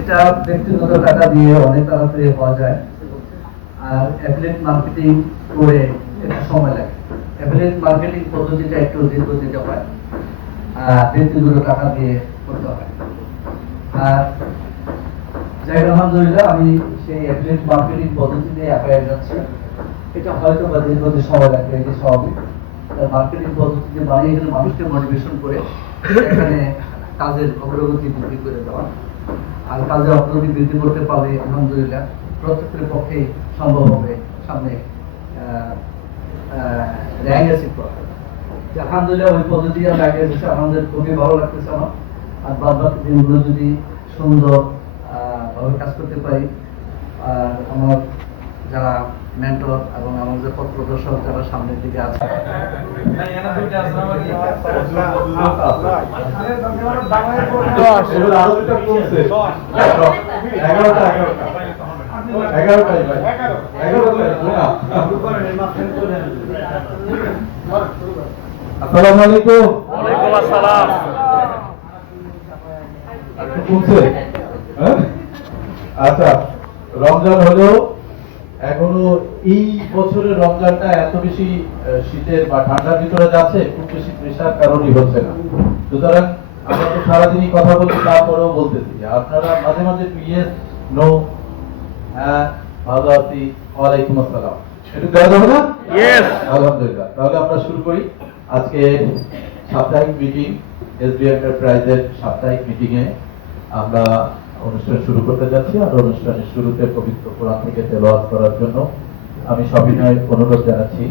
এটা ব্যক্তিগত টাকা দিয়ে অনেক তাড়াতাড়ি হওয়া যায়, আর অ্যাফিলিয়েট মার্কেটিং করে একটু সময় লাগে। অ্যাফিলিয়েট মার্কেটিং পদ্ধতিটা একটু দীর্ঘ দিতে হয়, আর ব্যক্তিগত টাকা দিয়ে করতে হয়। আর যাই আলহামদুলিল্লাহ আমি সেই অ্যাফিলিয়েট মার্কেটিং পদ্ধতিতে এগিয়ে যাচ্ছি। এটা হয়তো বা দীর্ঘদিন সময় লাগবে, এটি স্বাভাবিক। মার্কেটিং পদ্ধতিতে বানিয়ে গেলে মানুষকে মোটিভেশন করে এখানে কাজের অগ্রগতি বৃদ্ধি করে দেওয়া, আর কাজের অগ্রগতি বৃদ্ধি করতে পারলে আলহামদুলিল্লাহ প্রত্যেকের পক্ষেই সম্ভব হবে সামনে র্যাঙ্ক অ্যাচিভ করা। আলহামদুলিল্লাহ ওই পদ্ধতি লাগে এসেছে, আমাদের খুবই ভালো লাগতেছে আমার। আর বাদ বাকি দিনগুলো যদি সুন্দর ভাবে কাজ করতে পারি, আর আমার যারা মেন্টর এবং আমাদের পথ প্রদর্শক যারা সামনের দিকে আছে, আসসালামু আলাইকুম। ওয়ালাইকুম আসসালাম। আচ্ছা, রমজান হলেও এখনো এই বছরের রমজানটা এত বেশি শীতের বা ঠান্ডার ভিতরে যাচ্ছে, খুব বেশি প্রেশার কারণই হচ্ছে না। সুতরাং আমরা তো সারাদিনই কথা বলছি, তারপরেও বলতেছি আপনারা মাঝে মাঝে ইয়েস নো, হ্যাঁ ভালো আছি, ওয়ালাইকুম আসসালাম, এটা দেওয়া যাবে না? ইয়েস। আলহামদুলিল্লাহ, তাহলে আমরা শুরু করি আজকে সাপ্তাহিক মিটিং। এসবি এন্টারপ্রাইজের সাপ্তাহিক মিটিং এ আমরা অনুষ্ঠান শুরু করতে যাচ্ছি। আর অনুষ্ঠানের শুরুতে পবিত্র কোরআন থেকে তেলাওয়াত করার জন্য আমি সবিনয় অনুরোধ জানাচ্ছি